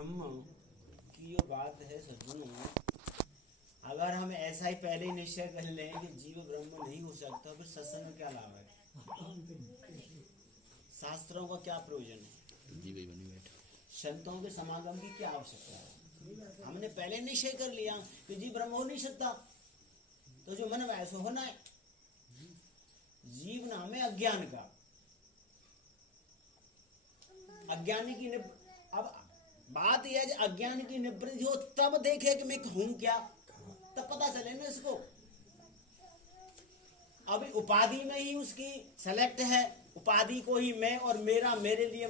ब्रह्म की जो बात है सज्जनों, अगर हम ऐसा ही पहले ही निश्चय कर लें कि जीव ब्रह्म नहीं हो सकता, फिर सत्संग में क्या लाभ है? शास्त्रों का क्या प्रयोजन है? संतों के समागम की क्या आवश्यकता है? हमने पहले निश्चय कर लिया कि जीव ब्रह्म हो नहीं सकता, तो जो मन में ऐसा होना है। जीव नाम है अज्ञान का। अज्ञानी की अब बात यह है, अज्ञान की निवृत्ति हो तब देखे कि मैं हूं क्या, तब पता चले ना इसको। अभी उपाधि में ही उसकी सेलेक्ट है, उपाधि को ही मैं और मेरा, मेरे लिए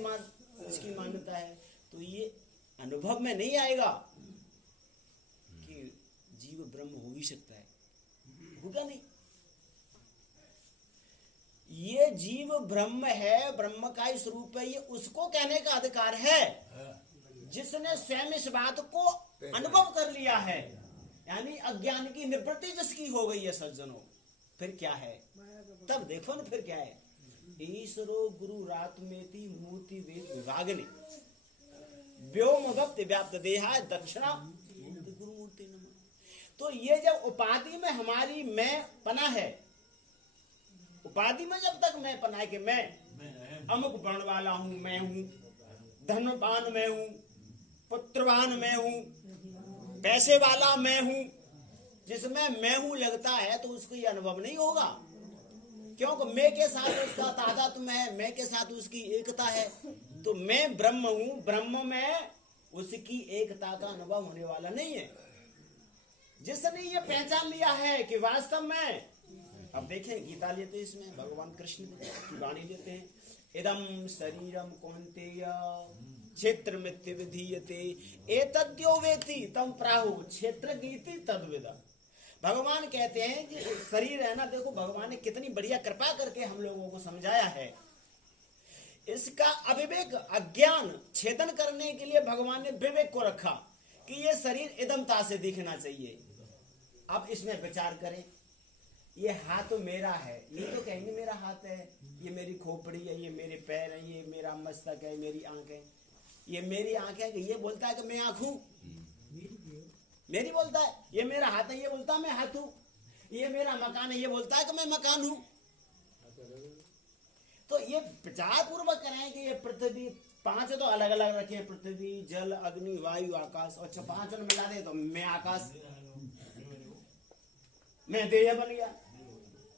इसकी मान्यता है, तो ये अनुभव में नहीं आएगा कि जीव ब्रह्म हो ही सकता है, होगा नहीं। ये जीव ब्रह्म है, ब्रह्म का ही स्वरूप है, ये उसको कहने का अधिकार है जिसने स्वयं इस बात को अनुभव कर लिया है, यानी अज्ञान की निवृत्ति जिसकी हो गई है सज्जनों। फिर क्या है? तब देखो ना फिर क्या है। ईश्वरो गुरु रात्मेति मूर्ति वेद विभागने व्योमगत व्याप्त देहा दक्षिणा गुरु मूर्ति नमः। तो ये जब उपाधि में हमारी मैं पना है, उपाधि में जब तक मैं पना है कि मैं अमुक वर्ण वाला हूं, मैं हूं धनवान, मैं हूं पुत्रवान, मैं हूं पैसे वाला, मैं हूं, जिसमें मैं हूं लगता है तो उसको ये अनुभव नहीं होगा, क्योंकि मैं के साथ उसका तादात्म्य है, मैं के साथ उसकी एकता है। तो मैं ब्रह्म हूं, ब्रह्म में उसकी एकता का अनुभव होने वाला नहीं है। जिसने ये पहचान लिया है कि वास्तव में, अब देखें गीता लेते हैं, इसमें भगवान कृष्ण की वाणी लेते हैं, इदम शरीरम कौन्तेय क्षेत्र मिथ्य विधीयते एतद्यो वेति तम प्राहु क्षेत्र गीति तद्विदा। भगवान कहते हैं कि शरीर है ना, देखो भगवान ने कितनी बढ़िया कृपा करके हम लोगों को समझाया है। इसका अविवेक अज्ञान छेदन करने के लिए भगवान ने विवेक को रखा कि ये शरीर इदमता से दिखना चाहिए। अब इसमें विचार करें, ये हाथ मेरा है, ये तो कहेंगे मेरा हाथ है, ये मेरी खोपड़ी है, ये मेरे पैर है, ये मेरा मस्तक है, मेरी आंख है, ये मेरी आंख है, कि ये बोलता है कि मैं आंख हूं, मेरी बोलता है। ये मेरा हाथ है, ये बोलता है मैं हाथ हूं। ये मेरा मकान है, ये बोलता है कि मैं मकान हूं। तो ये विचार पूर्वक करें कि ये पृथ्वी, पांच तो अलग अलग रखे, पृथ्वी जल अग्नि वायु आकाश, और पांचों मिला दे तो मैं आकाश, मैं देह बन गया।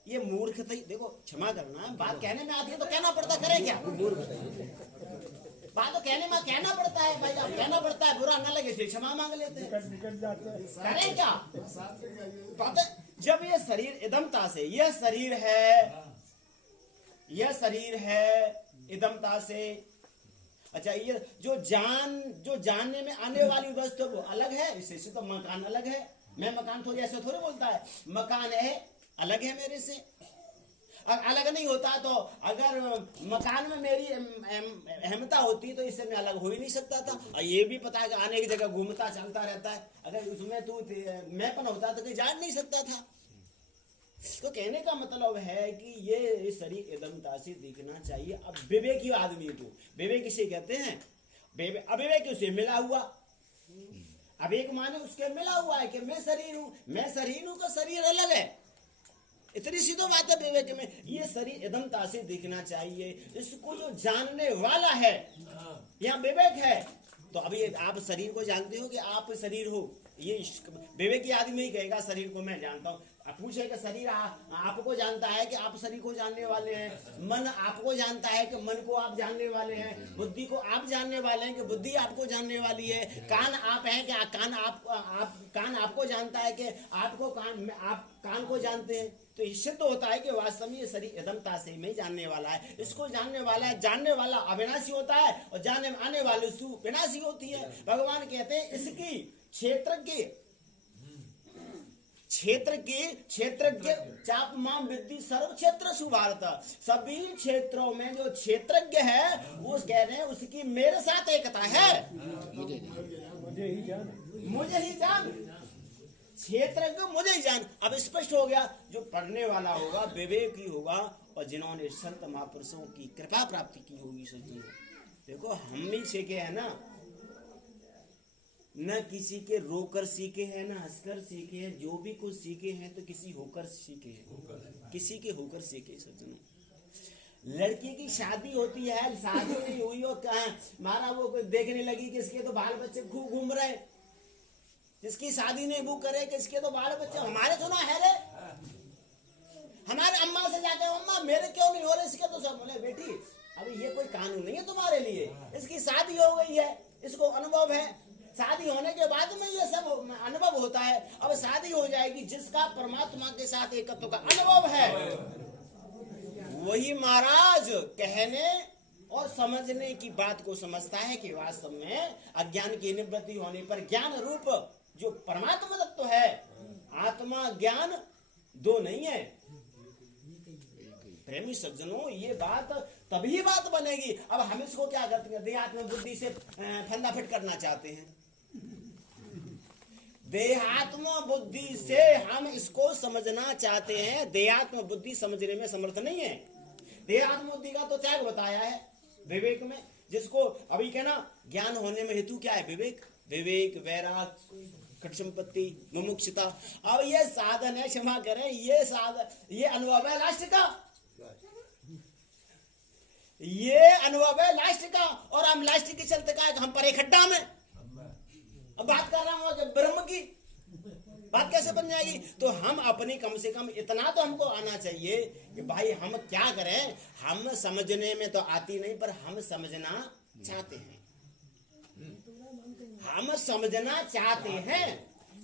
ये मूर्खता। देखो क्षमा करना, बात कहने में आती है तो कहना पड़ता, करे क्या? बात तो कहने में कहना पड़ता है भाई, अब कहना पड़ता है, बुरा ना लगे फिर क्षमा मांग लेते हैं, करें क्या? पता जब ये शरीर इदमता से, यह शरीर है, यह शरीर है इदमता से। अच्छा, ये जो जानने में आने वाली वस्तु वो अलग है, इससे तो मकान अलग है। मैं मकान थोड़ी ऐसे थोड़ी बोलता है, मकान है अलग है मेरे से। अलग नहीं होता तो अगर मकान में मेरी अहमता होती तो इससे मैं अलग हो ही नहीं सकता था। और ये भी पता है कि आने की जगह घूमता चलता रहता है, अगर उसमें तू मैंपन होता तो कहीं जा नहीं सकता था। तो कहने का मतलब है कि ये शरीर इदमता से दिखना चाहिए। अब विवेकी आदमी को विवेक किसे कहते हैं? अविवेक उसे मिला हुआ, अविवेक माने उसके मिला हुआ है कि मैं शरीर हूं, मैं शरीर हूं, का शरीर अलग है। इतनी सी तो बात है विवेक में। ये शरीर इदमता से दिखना चाहिए, इसको जो जानने वाला है यहाँ विवेक है। तो अभी आप शरीर को जानते हो कि आप शरीर हो, ये विवेकी आदमी ही कहेगा शरीर को मैं जानता हूँ। पूछे कि शरीर आपको जानता है कि आप शरीर को जानने वाले हैं, मन आपको जानता है कि मन को आप जानने वाले हैं, बुद्धि को आप जानने वाले हैं कि बुद्धि आपको जानने वाली है, कान आप हैं कि कान आपको जानता है कि आपको आप कान को जानते हैं। तो इससे तो होता है कि वास्तव में ये शरीर इदमता से में जानने वाला है, इसको जानने वाला है। जानने वाला अविनाशी होता है और जानने आने वाले विनाशी होती है। भगवान कहते हैं इसकी क्षेत्रज्ञ चाप माम विद्धि सर्व क्षेत्र सुभारता। सभी क्षेत्रों में जो क्षेत्रज्ञ है वो कह रहे हैं उसकी मेरे साथ एकता है। मुझे ही जान, क्षेत्रज्ञ मुझे ही जान। अब स्पष्ट हो गया, जो पढ़ने वाला होगा विवेकी होगा और जिन्होंने संत महापुरुषों की कृपा प्राप्ति की होगी। सज्जनों देखो हम ही से के है ना, न किसी के रोकर सीखे हैं, न हंसकर सीखे हैं, जो भी कुछ सीखे हैं तो किसी होकर सीखे हैं, किसी के होकर सीखे। सज्जनों, लड़की की शादी होती है, शादी नहीं हुई हो कहा मारा वो देखने लगी कि इसके तो बाल बच्चे खूब घूम रहे, जिसकी शादी नहीं वो करे कि इसके तो बाल बच्चे, हमारे सुना है रे, हमारे अम्मा से जाके अम्मा मेरे क्यों नहीं हो रहे, इसके तो सब। बोले बेटी अभी ये कोई कानून नहीं है तुम्हारे लिए, इसकी शादी हो गई है, इसको अनुभव है, शादी होने के बाद में ये सब अनुभव होता है। अब शादी हो जाएगी, जिसका परमात्मा के साथ एकत्व का अनुभव है वही महाराज कहने और समझने की बात को समझता है कि वास्तव में अज्ञान की निवृत्ति होने पर ज्ञान रूप जो परमात्मा तत्व है, आत्मा ज्ञान दो नहीं है। प्रेमी सज्जनों, ये बात तभी बात बनेगी। अब हम इसको क्या करते हैं, देहात्म बुद्धि से फंदा फिट करना चाहते हैं, देहात्म बुद्धि से हम इसको समझना चाहते हैं, देहात्म बुद्धि समझने में समर्थ नहीं है। देहात्म बुद्धि का तो त्याग बताया है विवेक में, जिसको अभी कहना ज्ञान होने में हेतु क्या है, विवेक, विवेक, वैराग, खट संपत्ति, मुमुक्षुता। अब ये साधन है, क्षमा करें, ये साधन, ये अनुभव है लास्ट का, ये अनुभव है लास्ट का, और हम लास्ट के चलते का हम पर एक खड्डा में। अब बात कर रहा हूं ब्रह्म की, बात कैसे बन जाएगी। तो हम अपनी कम से कम इतना तो हमको आना चाहिए कि भाई हम क्या करें, हम समझने में तो आती नहीं पर हम समझना चाहते हैं, हम समझना चाहते हैं।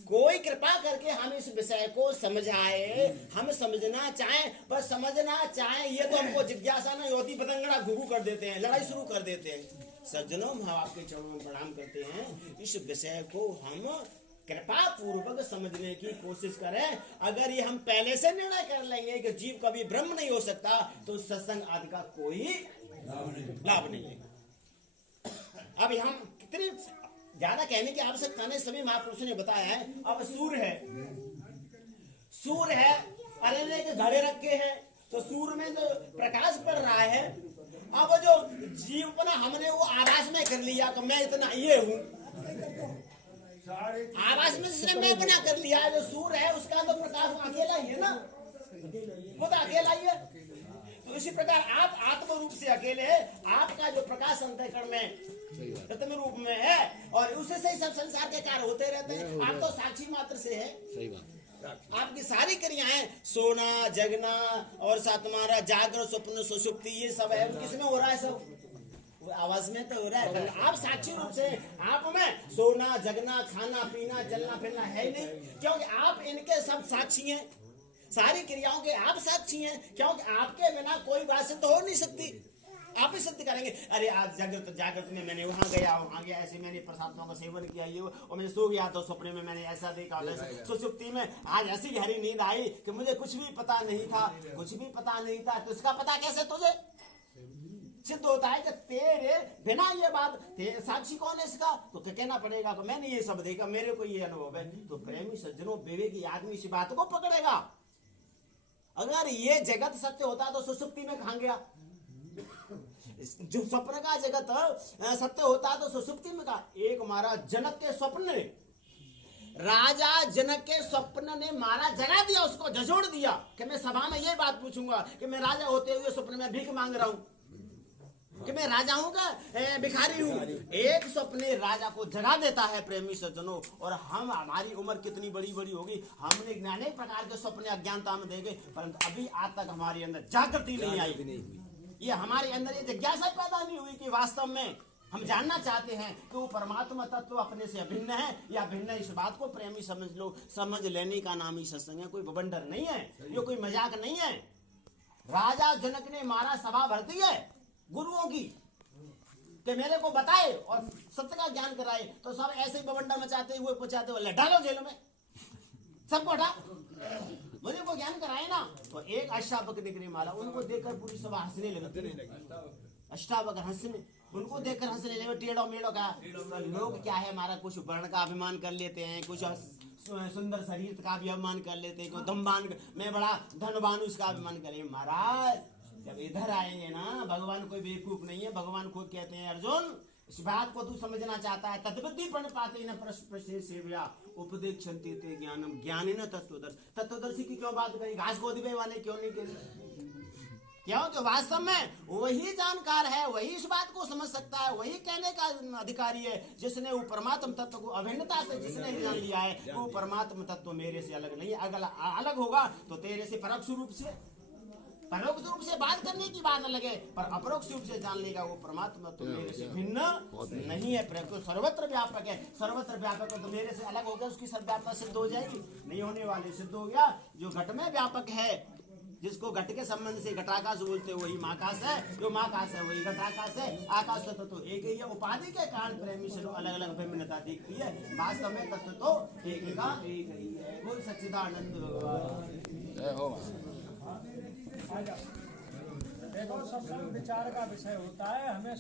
कोई कृपा करके हम इस विषय को समझाए, हम समझना चाहें, पर समझना चाहें ये तो हमको जिज्ञासा नहीं होती, पतंगड़ा घुघू कर देते हैं, लड़ाई शुरू कर देते हैं। सज्जनों, हम आपके चरणों में प्रणाम करते हैं, इस विषय को हम कृपा पूर्वक समझने की कोशिश करें। अगर ये हम पहले से निर्णय कर लेंगे कि जीव कभी ब्रह्म नहीं हो सकता, तो सत्संग आदि का कोई लाभ नहीं है। अब हम कितनी ज्यादा कहने की आवश्यकता नहीं, सभी महापुरुषों ने बताया है। अब सूर्य है, सूर्य है, अरण्य के घड़े रखे हैं, तो सूर्य में जो प्रकाश पड़ रहा है, अब जो जीवपना हमने वो आवाज में कर लिया कि मैं इतना ये हूं, आवाज में जिसने मैं बना कर लिया, जो सूर्य है उसका तो प्रकाश अकेला ही है ना, वो तो अकेला ही है। तो इसी प्रकार आप आत्म रूप से अकेले है, आपका जो प्रकाश अंतःकरण में प्रथम रूप में है, और उसे से ही सब संसार के कार्य होते रहते हैं। आप तो साक्षी मात्र से है, सही बात। आपकी सारी क्रियाएं, सोना, जगना और साथ तुम्हारा जागृत, स्वप्न, सुषुप्ति, ये सब है, किसमें हो रहा है, सब आवाज में तो हो रहा है। आप साक्षी रूप से, आप में सोना, जगना, खाना पीना, चलना फिरना है नहीं, क्योंकि आप इनके सब साक्षी हैं, सारी क्रियाओं के आप साक्षी हैं, क्योंकि आपके बिना कोई बात से तो हो नहीं सकती। आप ही सत्य करेंगे, अरे आज जागृत में मैंने वहां गया, ऐसे मैंने प्रसादों का सेवन किया, ये और मैं सो गया तो सपने में मैंने ऐसा देखा, सुषुप्ति में आज ऐसी गहरी नींद आई कि मुझे कुछ भी पता नहीं था, कुछ भी पता नहीं था। तो इसका पता कैसे तुझे सिद्ध होता है कि तेरे बिना ये बात, साक्षी कौन है इसका, तो कहना पड़ेगा कि मैंने ये सब देखा, मेरे को ये अनुभव है। तो प्रेमी सज्जनों, विवेकी आदमी इसी बात को पकड़ेगा। अगर ये जगत सत्य होता तो सुषुप्ति में कहां गया, जो स्वप्न का जगत सत्य होता तो सुषुप्ति में का। एक महाराज जनक के स्वप्न, राजा जनक के स्वप्न ने मारा जला दिया, उसको झंझोड़ दिया कि मैं सभा में ये बात पूछूंगा कि मैं राजा होते हुए स्वप्न में भीख मांग रहा हूं, कि मैं राजा हूं का भिखारी हूं। एक स्वप्न राजा को जगा देता है प्रेमी सज्जनों। और हम, हमारी उम्र कितनी बड़ी बड़ी होगी, हमने अनेक प्रकार के स्वप्न अज्ञानता में देखे, परंतु अभी आज तक हमारे अंदर जागृति नहीं आई, ये हमारे अंदर ये जिज्ञासा पैदा नहीं हुई कि वास्तव में हम जानना चाहते हैं कि वो परमात्मा तत्व अपने से अभिन्न है या भिन्न है। इस बात को प्रेमी समझ लो, समझ लेने का नाम ही सत्संग है, कोई बवंडर नहीं है, ये कोई मजाक नहीं है। राजा जनक ने मारा सभा भरती है गुरुओं की कि मेरे को बताए और सत्य का ज्ञान कराए, तो सब ऐसे ही बवंडा मचाते हुए पहुंचाते हुए डालो जेल में, सबको हटा, मुझे को ज्ञान कराए ना। तो एक अष्टावक्र दिखने वाला, उनको देखकर पूरी सभा हंसने लगी, अष्टावक्र हंसने, उनको देखकर हंसने लगे, टेढ़ो मेढ़ो का। तो लोग क्या है, हमारा कुछ वर्ण का अभिमान कर लेते हैं, कुछ सुंदर शरीर का भी अभिमान कर लेते हैं, धनवान, मैं बड़ा धनवान उसका अभिमान करें। महाराज जब इधर आएंगे ना, भगवान कोई बेवकूफ नहीं है, भगवान खुद कहते हैं अर्जुन इस बात को तू समझना चाहता है। तद्विधि प्रणपाते न प्रश्न सेव्या उपदेक्षन्ते ते ज्ञानम ज्ञानी न तत्वदर्शी की क्यों बात करी, घास गोदबे वाले क्यों नहीं करी? क्यों? तो वास्तव में वही जानकार है, वही इस बात को समझ सकता है, वही कहने का अधिकारी है जिसने वो परमात्म तत्व को अभिन्नता से जिसने जान लिया है। वो परमात्म तत्व मेरे से अलग नहीं है। अगर अलग होगा तो तेरे से परोक्ष रूप से बात करने की बात अलग है, पर अपरोक्ष रूप से जान लेगा वो परमात्मा तो मेरे से भिन्न नहीं है। सर्वत्र व्यापक है, सर्वत्र व्यापक है तो मेरे से अलग हो गया, उसकी सर्वव्यापकता सिद्ध हो जाएगी? नहीं होने वाली। सिद्ध हो गया जो घट में व्यापक है, जिसको घट के संबंध से घटाकाश बोलते वही महाकाश है, जो महाकाश है वही घटाकाश है। आकाश तत्व तो एक ही है, उपाधि के कारण प्रेमी से अलग अलग भिन्नता दिखती है, वास्तव में तत्व तो एक का एक ही है। बोल सच्चिदानंद भगवान। देखो, सत्संग विचार का विषय होता है, हमें